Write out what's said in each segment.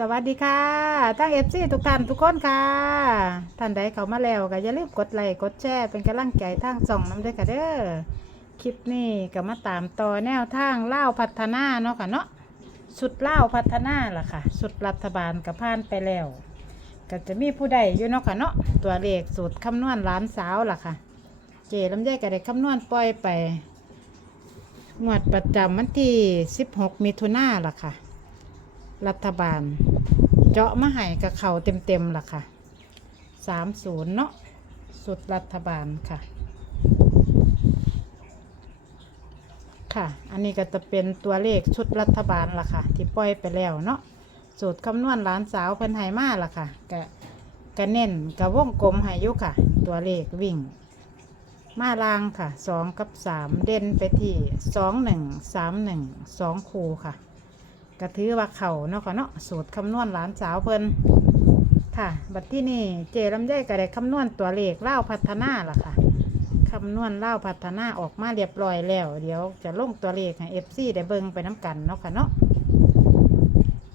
สวัสดีค่ะทั้งเอฟซีทุกท่านทุกคนค่ะ ท่านใดเข้ามาแล้วก็อย่าลืมกดไลค์กดแชร์เป็นกำลังใจทางส่องน้ำด้วยค่ะเด้อคลิปนี้ก็มาตามต่อแนวทางเล่าพัฒนาเนาะค่ะเนาะสุดเล่าพัฒนาล่ะค่ะ สุดรัฐบาลกับผ่านไปแล้ว ก็จะมีผู้ใดอยู่เนาะค่ะเนาะตัวเลขสูตรคำนวณล้านสาวล่ะค่ะ เจลำไยก็ได้คำนวณปล่อยไปงวดประจำวันที่16มิถุนายนล่ะค่ะ รัฐบาล เจาะมาให้กับเขาเต็มๆล่ะค่ะสามศูนย์เนาะสุดรัฐบาลค่ะ ค่ะ อันนี้ก็จะเป็นตัวเลขชุดรัฐบาลล่ะค่ะ ที่ปล่อยไปแล้วเนาะสูตรคำนวณหล้านสาวเพิ่นให้มาล่ะค่ะกะกะเน้นกะวงกลมให้ยุค่ะ ตัวเลขวิ่ง มาลางค่ะสองกับสามเด่นไปที่สองหนึ่งสามหนึ่งสองคูค่ะ กระถือว่าเขาเนาะค่ะเนาะสูตรคำนวณหลานสาวเพิ่นค่ะ บัดที่นี่เจลำไยก็ได้คำนวณตัวเลขเล่าพัฒนาล่ะค่ะคำนวณเล่าพัฒนาออกมาเรียบร้อยแล้ว เดี๋ยวจะลงตัวเลขให้เอฟซีได้เบิ่งไปน้ำกันเนาะค่ะเนาะ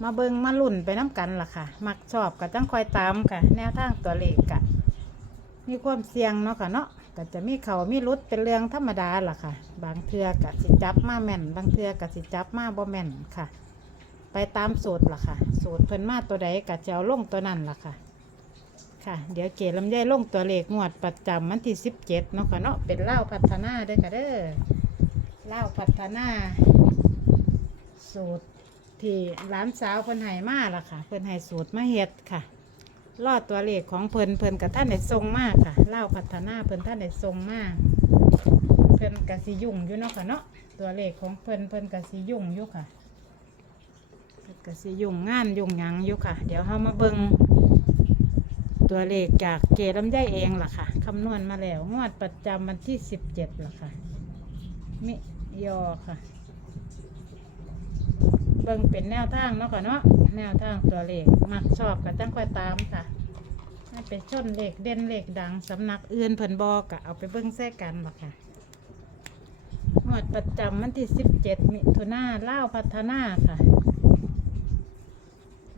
มาเบิ่งมาลุ่นไปน้ำกันล่ะค่ะ มักชอบก็จังคอยตามค่ะ แนวทางตัวเลขกะมีความเสี่ยงเนาะค่ะเนาะก็จะมีเขามีรุดเป็นเรื่องธรรมดาล่ะค่ะ บางเทือกะสิจับมาแม่น บางเทือกะสิจับมาบ่แม่นค่ะ ไปตามสูตรล่ะค่ะ สูตรเพิ่นมาตัวใดกะจะเอาลงตัวนั้นล่ะค่ะ ค่ะ เดี๋ยวเกลำไยลงตัวเลขงวดประจำวันที่สิบเจ็ดเนาะค่ะเนาะเป็นเล่าพัฒนาเด้อค่ะเด้อเล่าพัฒนา สูตรที่ร้านสาวเพิ่นให้มาล่ะค่ะ เพิ่นให้สูตรมาเฮ็ดค่ะรอดตัวเลขของเพิ่นเพิ่นกับท่านได้ทรงมากค่ะเล่าพัฒนาเพิ่นท่านได้ทรงมาก เพิ่นกะสิยุ่งอยู่เนาะค่ะเนาะตัวเลขของเพิ่นเพิ่นกะสิยุ่งอยู่ค่ะ ก็สิยุ่งงานยุ่งหยังอยู่ค่ะ เดี๋ยวเรามาเบิงตัวเลขจากเกลำไยเองล่ะค่ะคำนวณมาแล้ว งวดประจำวันที่สิบเจ็ดล่ะค่ะ มิยอค่ะ เบิ่งเป็นแนวทางเนาะค่ะเนาะแนวทางตัวเลขมักชอบก็จังค่อยตามค่ะให้ไปชนเลขเด่นเลขดังสำนักอื่นเพิ่นบอกก็เอาไปเบิ่งแท้กันล่ะค่ะงวดประจำวันที่สิบเจ็ดมิถุนาเล่าพัฒนาค่ะ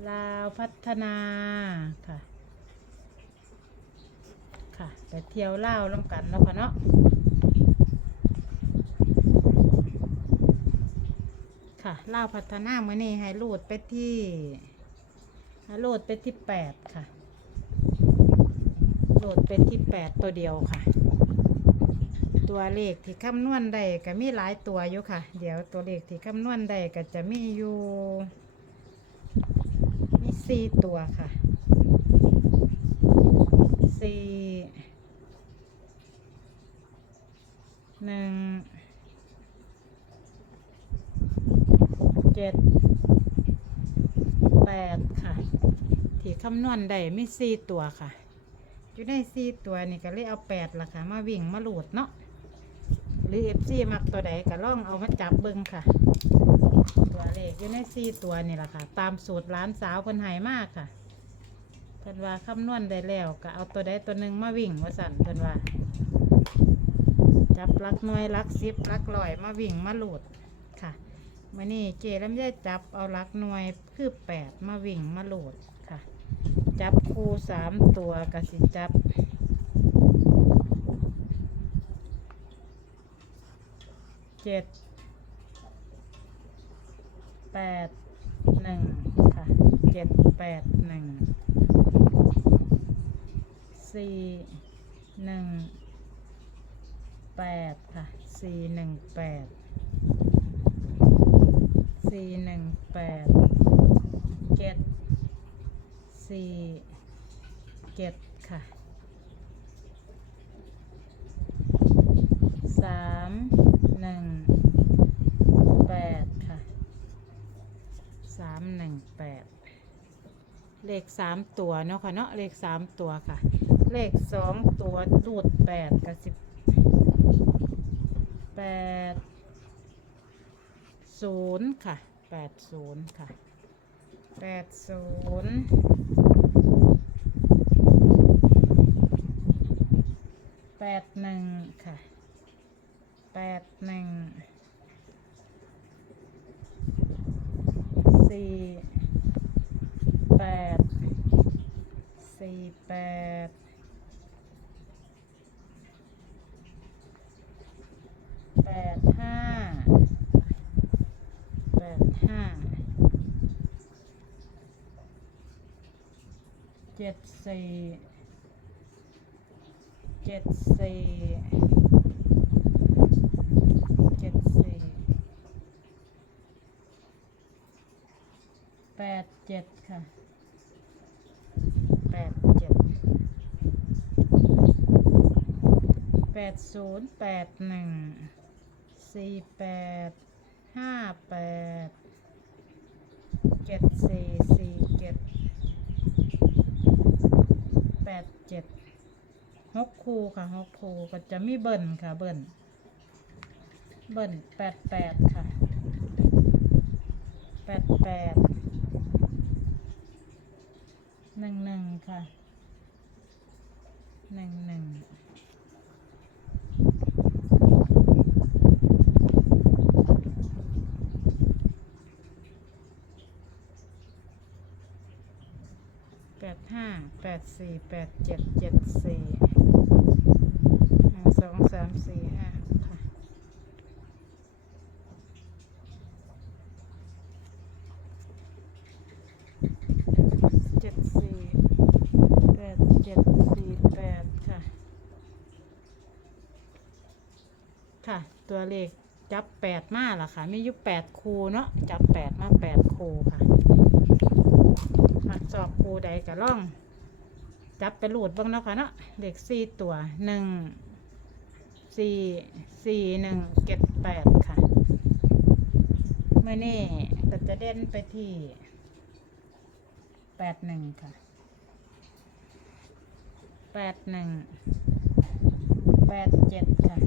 ลาวพัฒนาค่ะ ค่ะไปเที่ยวลาวล้ำกันเนาะค่ะเนาะค่ะลาวพัฒนาเมื่อนี้ให้รูดไปที่ให้รูดไปที่แปดค่ะรูดไปที่แปดตัวเดียวค่ะ ตัวเลขที่คำนวณได้ก็มีหลายตัวอยู่ค่ะ เดี๋ยวตัวเลขที่คำนวณได้ก็จะมีอยู่ สี่ตัวค่ะสี่หนึ่งเจ็ดแปดค่ะที่คำนวณได้ไมีสี่ตัวค่ะอยู่ในสี่ตัวนี่ก็เลยเอาแปดละค่ะ มาวิ่งมาหลูดเนาะ รือเอฟซีมักตัวใดก็ล่องเอามาจับเบิ้งค่ะ ตัวเลขอยู่ในสี่ตัวนี่แหละค่ะ ตามสูตรร้านสาวเพิ่นใหายมากค่ะเพิ่นว่าคำนวณได้แล้วก็เอาตัวใดตัวหนึ่งมาวิ่งว่าสั่นเพิ่นว่า จับลักหน่วยลักซิบลักลอยมาวิ่งมาหลุดค่ะมื่อนี้เจลำไยจับเอาลักหน่วยคือแปดมาวิ่งมาหลุดค่ะ จับคู่สามตัวกสิจับ เจ็ดแปดหนึ่งค่ะเจ็ดแปดหนึ่งสี่หนึ่งแปดค่ะสี่หนึ่งแปดสี่หนึ่งแปดเจ็ดสี่เจ็ดค่ะสาม หนึ่งแปดค่ะสามหนึ่งแปดเลขสามตัวเนาะค่ะเนาะเลขสามตัวค่ะ เลขสองตัวรูดแปดกับสิบแปดศูนย์ค่ะแปดศูนย์ค่ะแปดศูนย์แปดหนึ่งค่ะ แปดหนึ่งสี่แปดสี่แปดแปดห้าแปดห้าเจ็ดสี่เจ็ดสี่เจ็ดสี่ แปดเจ็ดค่ะแปดเจ็ดแปดศูนย์แปดหนึ่งสี่แปดห้าแปดเจ็ดสี่สี่เจ็ดแปดเจ็ดหกคูค่ะหกคูก็จะมีเบิ้ลค่ะเบิ้ลเบิ้ลแปดแปดค่ะแปดแปด หนึ่งหนึ่งค่ะหนึ่งหนึ่งแปดห้าแปดสี่แปดเจ็ดเจ็ดสี่หนึ่งสองสามสี่ห้าค่ะ เจ็ดสี่แปดเจ็ดสี่แปดค่ะ ค่ะ ตัวเลขจับแปดมาล่ะค่ะ มีอยู่แปดคูเนาะจับแปดมาแปดคูค่ะ มักสอบคูใดกะล่อง จับไปหลูดบ้างเนาะค่ะเนาะเลขสี่ตัวหนึ่งสี่สี่หนึ่งเจ็ดแปดค่ะเมื่อนี้ก็จะเด่นไปที่แปดหนึ่งค่ะแปดหนึ่งแปดเจ็ดค่ะ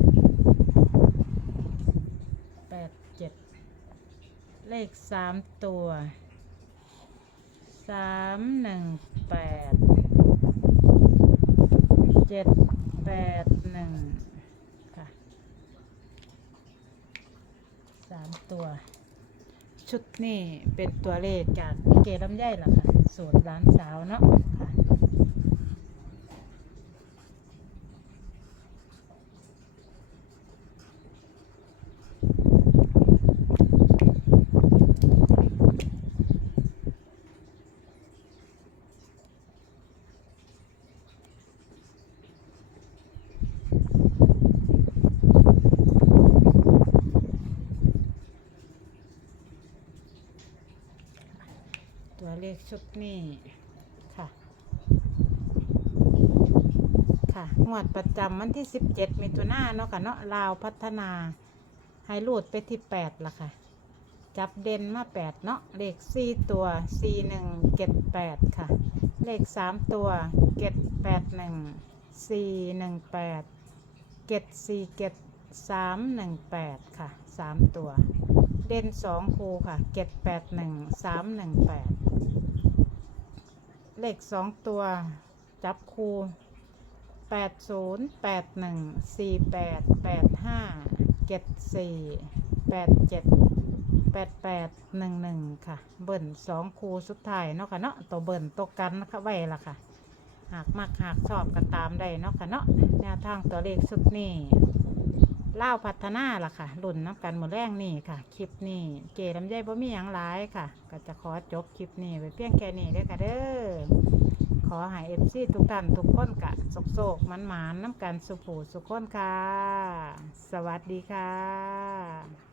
แปดเจ็ด เลขสามตัวสามหนึ่งแปดเจ็ดแปดหนึ่งค่ะสามตัว ชุดนี้เป็นตัวเลขจากเกลำไยล่ะค่ะสูตรร้านสาวเนาะ ชุดนี้ค่ะ ค่ะงวดประจำวันที่ 17มิถุนายนเนาะค่ะเนาะลาวพัฒนาให้รูดไปที่ 8 ละค่ะ จับเด่นมา 8 เนาะเลข 4 ตัว 4 1 7 8 ค่ะ เลข 3 ตัว 7 8 1 4 1 8 7 4 7 3 1 8 ค่ะ 3 ตัว เด่น 2 คูค่ะ 7 8 1 3 1 8 เลขสองตัว จับคูแปดศูนย์แปดหนึ่งสี่แปดแปดห้าเจ็ดสี่แปดเจ็ดแปดแปดหนึ่งหนึ่งค่ะ เบิ่นสองคูสุดท้ายเนาะค่ะเนาะตัวเบิ่นตัวกันนะคะไว้ละค่ะ หากมักหากชอบก็ตามได้เนาะค่ะเนาะแนวทางตัวเลขสุดนี้ เล่าพัฒนาล่ะค่ะรุ่นน้ำกันหมดแรงนี่ค่ะ คลิปนี้เก๋ลำไยบ่มีอยังหลายค่ะ ก็จะขอจบคลิปนี้ไปเพียงแค่นี้เด้อค่ะเด้อขอให้เอฟซีทุกท่านทุกคนกะสกโศกมันหมานน้ำกันสุผูสุขคนค่ะ สวัสดีค่ะ